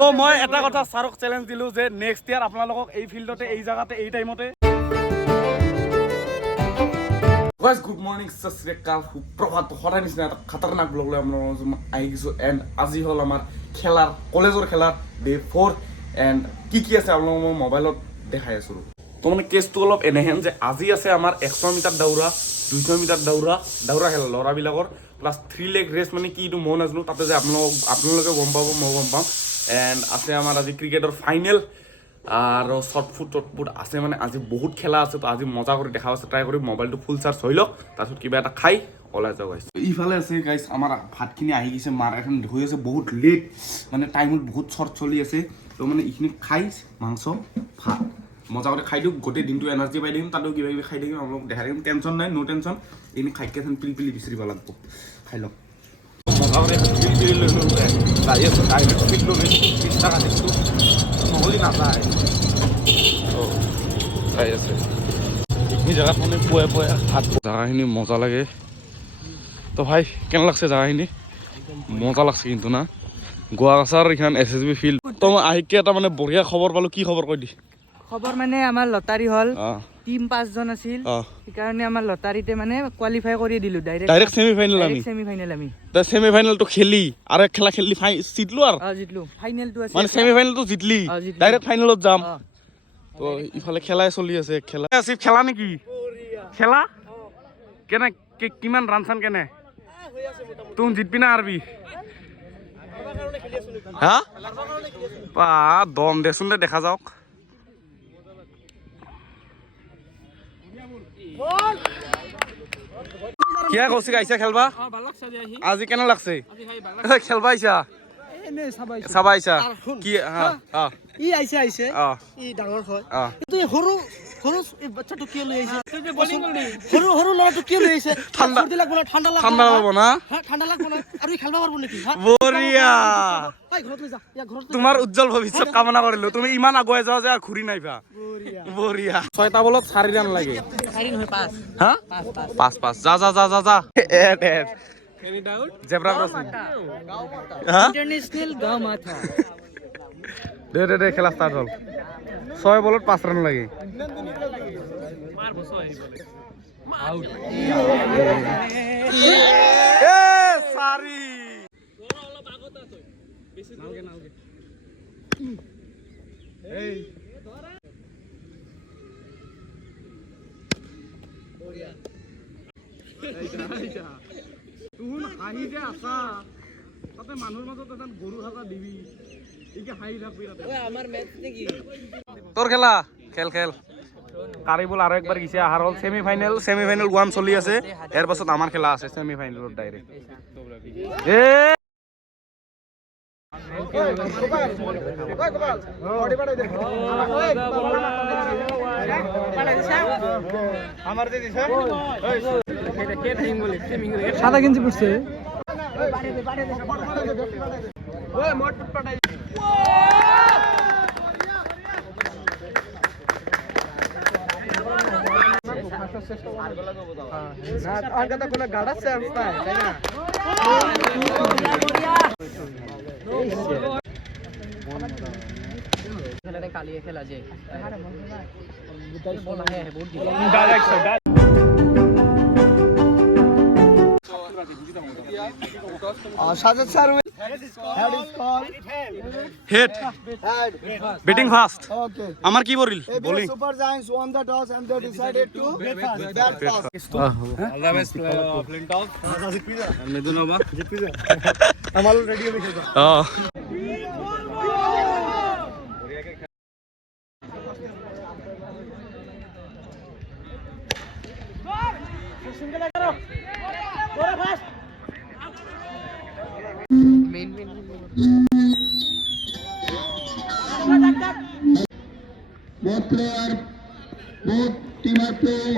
তো মই এটা কথা ছাৰক চেলেঞ্জ দিলো যে নেক্সট ইয়াৰ আপোনালোকক এই ফিল্ডতে এই জায়গাতে এই টাইমতে গাইজ গুড মৰ্নিং সত শ্ৰী আকাল সুপ্ৰভাত সদায় নিচিনা এটা খাতাৰনাক ব্লগ লৈ আপোনালোকৰ আহি গৈছোঁ এণ্ড আজি হ'ল আমাৰ খেলাৰ কলেজৰ খেলাৰ ডে 4 এণ্ড কি আছে আপোনালোকক মই মোবাইলত দেখাই আছোঁ তো মানে কেছটো অলপ এনেহেন যে আজি আছে আমাৰ 100 মিটাৰ দৌৰা 200 মিটাৰ দৌৰা খেলা ল'ৰাবিলাকৰ প্লাছ 3 লেগ ৰেচ মানে কি এইটো মই নাজানো তাতে যে আপোনালোকে গম পাব মই গম পাম এণ্ড আছে আমাৰ আজি ক্ৰিকেটৰ ফাইনেল আৰু শ্বৰ্টফুট আছে মানে আজি বহুত খেলা আছে তো আজি মজা কৰি দেখা আছে ট্ৰাই কৰি মোবাইলটো ফুল চাৰ্জ হৈ লওক তাৰপিছত কিবা এটা খাই ওলাই যাওঁ গাইছ ইফালে আছে গাইছ আমাৰ ভাতখিনি আহি গৈছে মাৰ এখন হৈ আছে বহুত লেট মানে টাইমত বহুত শ্বৰ্ট চলি আছে তো মানে এইখিনি খাই মাংস ভাত মজা কৰি খাই দিওঁ গোটেই দিনটো এনাৰ্জি পাই দিম তাতো কিবা কিবি খাই দিম আপোনালোক দেখাই দিম টেনশ্যন নাই ন' টেনশ্যন এইখিনি খাইকে পিলি বিচাৰিব লাগিব খাই লওক মজা কৰি পিলি লৈ লৈ যাই আছোঁ ডাইৰেক্ট পিল লৈ 30 টকা দিছোঁ নহ'লে নাযায় চাই আছে এইখিনি জেগাত মানে পুৱাই ভাত জেগাখিনি মজা লাগে তো ভাই কেনে লাগছে জেগাখিনি মজা লাগছে কিন্তু না গোৱাগাছাৰ এইখন SSB ফিল্ড তো মই আহিকে এটা মানে বঢ়িয়া খবৰ পালোঁ কি খবৰ কৈ দি খবৰ মানে আমাৰ লটাৰী হ'ল টিম 5 জন আছিল সেইকাৰণে আমাৰ লটাৰীতে মানে কোৱালিফাই কৰি দিলো ডাইৰেক্ট সেমিফাইনেল আমি তা সেমিফাইনেলটো খেলি আৰু এক খেলা খেলি জিতলো আৰু জিতলো ফাইনেলটো আছে মানে সেমিফাইনেলটো জিতলি ডাইৰেক্ট ফাইনেলত যাম তো ইফালে খেলাই চলি আছে খেলা আছিল খেলা নেকি খেলা কেনে কিমান ৰান চান কেনে তুমি জিতবি না আৰবি হা পা দম দেচোন দে দেখা যাওক কিয়া কৌশিক আইসা খেলবা আজি কেনে লাগছে খেলবা আইসা চাবা আইসা কি ই আইছে ই ডাঙৰ হয় কিন্তু সৰু বাচ্চাটো কি লৈ আইছে সৰু ল'ৰাটো কি লৈ আইছে ঠাণ্ডা লাগব না ঠাণ্ডা লাগব না আৰু খেলবা পাৰবো নেকি বঢ়িয়া ঘৰত লৈ যা ঘৰত তোমাৰ উজ্জ্বল ভৱিষ্যত কামনা কৰিলো তুমি ইমান আগুৱাই যাও যে ঘূৰি নাইবা বঢ়িয়া 6টা বলত 4 ৰান লাগে 4 নহয় 5 হা 5 যা at any doubt zebra crossing international গাঁও মাথা দে খেলা স্টার্ট হল 6 বলত 5 রান লাগে মার বসো আই বলে আউট এ সারি গোরা অলপ আগত আছে বেশি নাওগে এই বঢ়িয়া এইটা তুন হাঁহি যে আছা তাতে মানুহৰ মাজত এজন গৰু হাতা দিবি এইকে হাঁহি থাকবি তাতে ওই আমাৰ ম্যাচ নেকি তোৰ খেলা খেল কাৰিবল আৰু একবাৰ গিছে আহাৰ হল সেমিফাইনেল 1 চলি আছে এৰ পাছত আমাৰ খেলা আছে সেমিফাইনেলত ডাইৰেক্ট এ আমার দে দিছ সাদা গেঞ্জি পরছে ওই মোট পটাই না আগে তো কোনো গাড়া চান্স নাই তাই না খেলাটা কালিয়ে খেলা যে বল আহে বহুত direct Sajad sir will head is called hit batting fast okay amar ki boril bowling super giants won the toss and they decided to bat fast all the best Flintoff and Medunova amal ready hobe খেলবা single করো বড় fast main both player both team are playing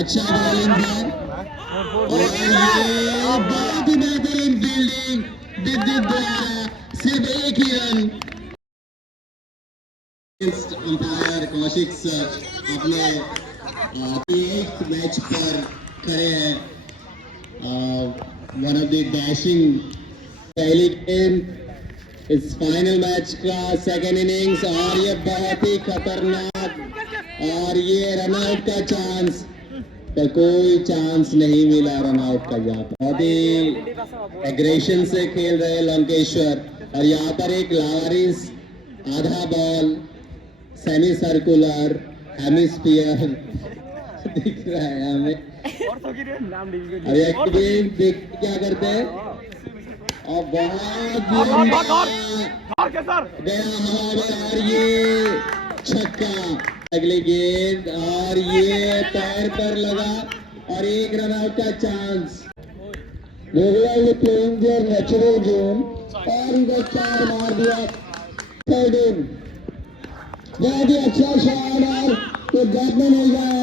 अच्छा bowling है और ये बहुत ही विद्युत द्वारा सिर्फ एक ही रन अंपायर कौशिक सर अपने एक मैच पर खड़े हैं वन ऑफ द डैशिंग पहली गेम इस फाइनल मैच का सेकेंड इनिंग्स और ये बहुत ही खतरनाक और ये रनआउट का चांस पर कोई चांस नहीं मिला रनआउट का यहाँ पर बहुत ही एग्रेशन से खेल रहे लंकेश्वर और यहाँ पर एक लावारिस आधा बॉल सेमी सर्कुलर हेमिस्फीयर दिख रहा है हमें और ये गेम देख क्या करते हैं और बहुत गया और ये छक्का अगली गेंद और ये पैर पर लगा और एक रन आउट का chance playing there natural game और इधर 4 मार दिया थर्ड इन बहुत ही अच्छा शॉट और तो गैप में नहीं गया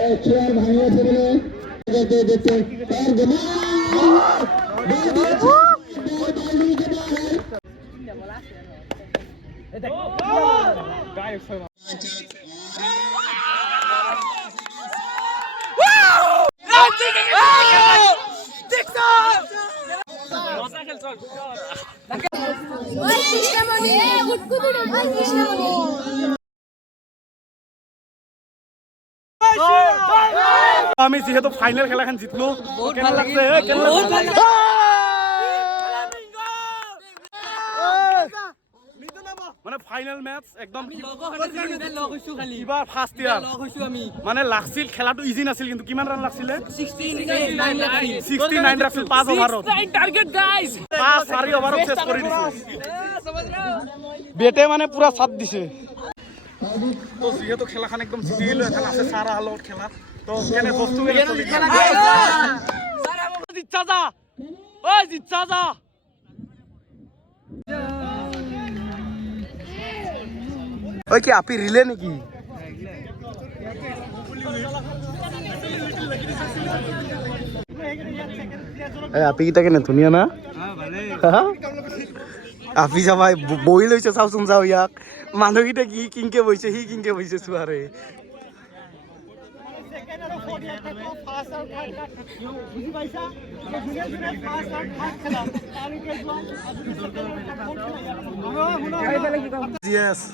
और 4 भाइयों से मिले देते और गमा बहुत ही अच्छा बाउंड्री के बाहर আমি যেহেতু ফাইনাল খেলাখন জিতলো কেন লাগছে মানে ফাইনাল মেচ একদম কিবা ফার্স্ট ইয়ার মানে লাগছিল খেলাটো ইজি নাছিল কিন্তু কিমান রান লাগছিল 69 রাখছিল 5 ওভারত টার্গেট গাইস 4 ওভারত শেষ কৰি দিছে বেটে মানে পুরা সাথ দিছে তো যেহেতু খেলাখন একদম জিতি গেল এখন আছে সারা হালত খেলা তো কেনে বস্তু গেলে চলি স্যার আমাকে জিতছা যা ওই জিতছা যা ওই কি আপি রিলে নাকি আপি কিটা কেনে ধুনীয়া না আপি যাবাই বহি লৈছে চাওচোন যাও ইয়াক মানুহকেইটা কি কিংকে বহিছে সি কিংকে বহিছে চোৱাৰে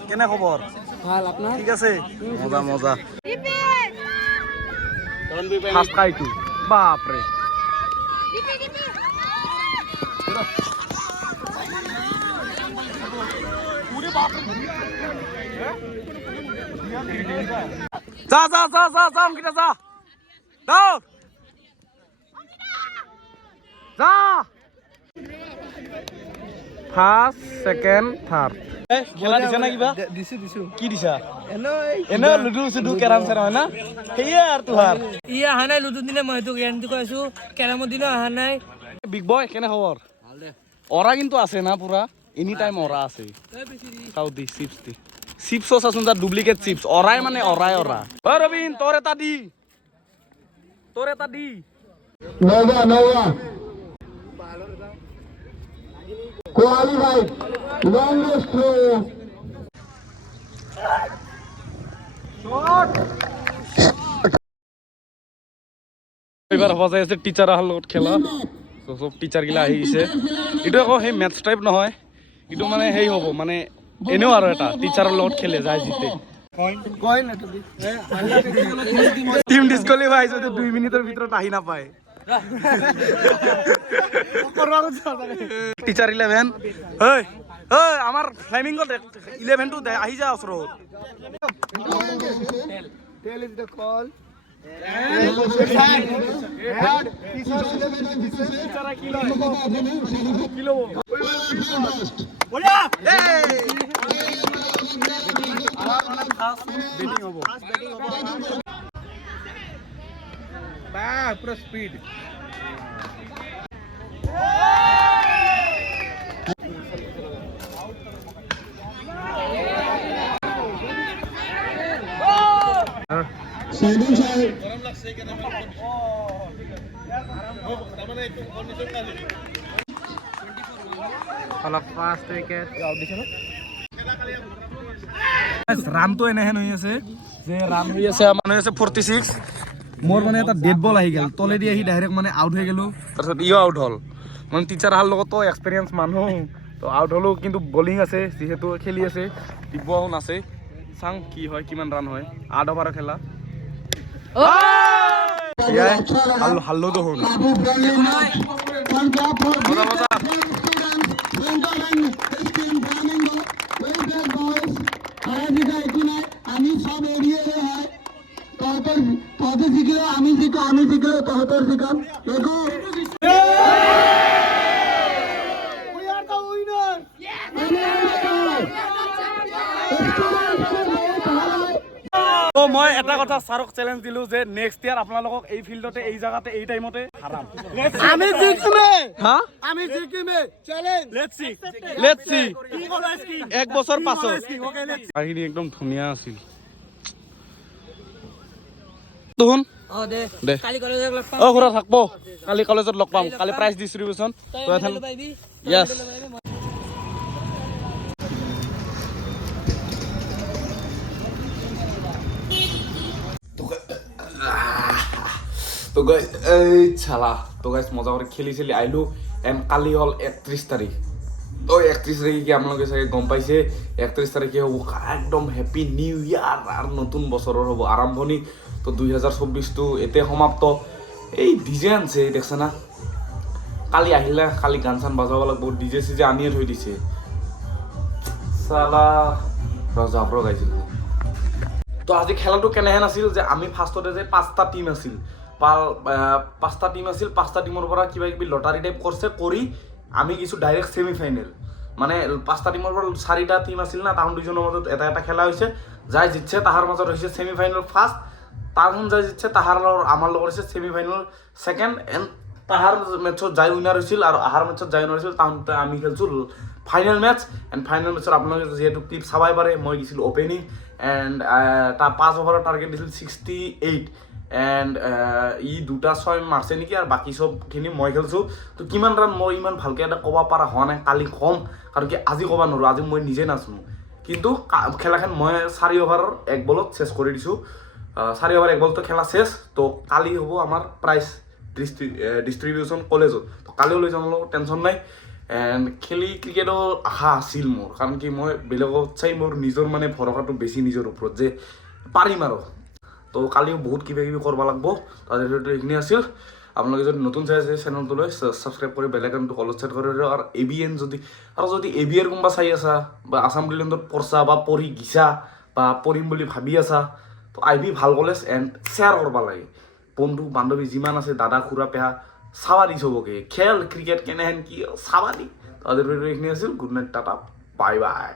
কেনে খবৰ ভাল আপোনাৰ ঠিক আছে মজা মজা ফাৰ্ষ্ট কাইটো বাপৰে যা যা যা যা যা অঙ্কিতা যা যাও যা ফার্স্ট সেকেন্ড থার্ড খেলা দিছা না কিবা দিছো কি দিছা এনে লুডু সুডু কেৰাম চেৰাম হয় না সেয়ে আৰু তোহাৰ ই অহা নাই লুডু দিনে মই তো গেৰান্টি কৈছো কেৰামৰ দিনে অহা নাই বিগ বয় কেনে খবৰ অৰা কিন্তু আছে না পুৰা এনি টাইম অৰা আছে চাউদি চিপছ দি চিপছ আছোন যা ডুপ্লিকেট চিপছ অৰাই মানে অৰাই অৰা অ ৰবিন তোৰ এটা দি नोवा नोवा क्वालिफाइड लॉन्गेस्ट थ्रो शॉट এবাৰ বজাই আছে টিচাৰ আহাৰ লগত খেলা সব টিচাৰ গিলা আহিছে এইটো আকৌ সেই মেথছ টাইপ নহয় এইটো মানে সেই হ'ব মানে এনেও আৰু এটা টিচাৰৰ লগত খেলে যায় জিতে টিম ডিসকোয়ালিফাই যদি 2 মিনিটৰ ভিতৰত আহি নাপায় টিচাৰ 11 ঐ আমাৰ ফ্লেমিংগত 11 টো আহি যা ওচৰত টেল ইজ দ্য কল পুৰা স্পিড सेकंड साइड গৰম লাগছে কেন অলপ ফাষ্ট উইকেট ৰানটো এনেহেন হৈ আছে যে ৰান হৈ আছে আমাৰ হৈ আছে 46 মোৰ মানে এটা ডেড বল আহি গ'ল তলেদি আহি ডাইৰেক্ট মানে আউট হৈ গ'লো তাৰপিছত ইও আউট হ'ল মানে টিচাৰ অহাৰ লগতো এক্সপিৰিয়েঞ্চ মানুহ তো আউট হ'লো কিন্তু বলিং আছে যিহেতু খেলি আছে দিব্যন আছে চাং কি হয় কিমান ৰান হয় 8 অভাৰৰ খেলা হাল্লো দেখোন আমি সব এড়িয়ে হয় তহঁতে শিকিলে আমি শিকিলো তহঁতৰ শিকাম একো তো মই এটা কথা ছাৰক চেলেঞ্জ দিলো যে নেক্সট ইয়াৰ আপোনালোকক এই ফিল্ডতে এই জায়গাতে এই টাইমতে হাৰাম আমি জিকিমে হা আমি জিকিমে চ্যালেঞ্জ লেটস সি এক বছৰ পাছত কাহিনী একদম ধুনীয়া আছিল তোহন দে কালি কলেজত লগ পাম অ ঘৰত থাকব কালি কলেজত লগ পাম কালি প্ৰাইজ ডিস্ট্ৰিবিউচন তো এখন ইয়েস তো গাইস এই ছালা তো গাইস মজা করে খেলি আইলো এন্ড কালি হল 31 তারিখ তো 31 তারিখে কি আপনাদের সাথে গম পাইছে 31 তারিখে হবো একদম হ্যাপি নিউ ইয়ার আর নতুন বছরের হবো আরম্ভণি তো 2024 তো এতে সমাপ্ত এই ডিজে আনছে দেখছ না কালি আহিলে কালি গান চান বাজাব লাগব ডিজে সিজে আনিয়ে থৈ দিছে সালা রজাপ্র গাইছিল তো আজি খেলাটো কেনেহেন আছিল যে আমি ফাৰ্ষ্টতে যে 5টা টিম আছিল 5টা টিম আছিল 5টা টিমৰ পৰা কিবা কিবি লটাৰী টাইপ কৰছে কৰি আমি কিছু ডাইৰেক্ট সেমি ফাইনেল মানে 5টা টিমৰ পৰা 4টা টিম আছিল না তাহন দুজনৰ মাজত এটা খেলা হৈছে যাই জিতছে তাহাৰ মাজত হৈছে সেমি ফাইনেল ফাৰ্ষ্ট তাহন যাই জিতছে তাহাৰ আমাৰ লগত হৈছে সেমি ফাইনেল সেকেন্ড এন্ড তাহাৰ মেচত যাই উইনাৰ হৈছিল আৰু আহাৰ মেচত যাই উইনাৰ হৈছিল তাহন আমি খেলছো ফাইনেল মেচ এন্ড ফাইনেল মেচত আপোনালোকে যেহেতু ক্লিপ চাবাই পাৰে মই গিছিলো ওপেনিং এন্ড তাৰ 5 ওভাৰৰ টাৰ্গেট দিছিল 68 এন্ড ই 2-6 মাৰছে নেকি আৰু বাকি সবখিনি মই খেলছো তো কিমান ৰান মই ইমান ভালকে এটা ক'ব পৰা হোৱা নাই কালি কম কাৰণ কি আজি ক'ব নোৱাৰো আজি মই নিজে নাচনো কিন্তু খেলাখন মই 4 ওভাৰৰ 1 বলত শেষ কৰি দিছো 4 ওভাৰ 1 বলতো খেলা শেষ তো কালি হ'ব আমাৰ প্ৰাইজ ডিস্ট্ৰিবিউচন কলেজত তো কালিও লৈ যাম টেনশ্যন নাই এন্ড খেলি ক্ৰিকেটৰ আশা আছিল মোৰ কাৰণ কি মই বেলেগত চাই মোৰ নিজৰ মানে ভৰসাটো বেছি নিজৰ ওপৰত যে পাৰিম আৰু তো কালিও বহুত কিবা কিবি কৰিব লাগব তাদেৰ এইখিনি আছিল আপোনালোকে যদি নতুন চাই আছে চেনেলটোলৈ সাবস্ক্ৰাইব কৰি বেল আইকনটো কলত সেট কৰি দিও আৰু এবিএন যদি এবিআৰ কোনবা চাই আছা বা আসাম ব্ৰিলিয়েণ্টত পঢ়ছা বা পঢ়ি গিছা বা পঢ়িম বুলি ভাবি আছা তো আইবি ভাল কলেজ এণ্ড শ্বেয়াৰ কৰিব লাগে বন্ধু বান্ধৱী যিমান আছে দাদা খুৰা পেহা চাবা দি চবকে খেল ক্ৰিকেট কেনেহেন কি চাবা দি তাদেৰ এইখিনি আছিল good night tata bye bye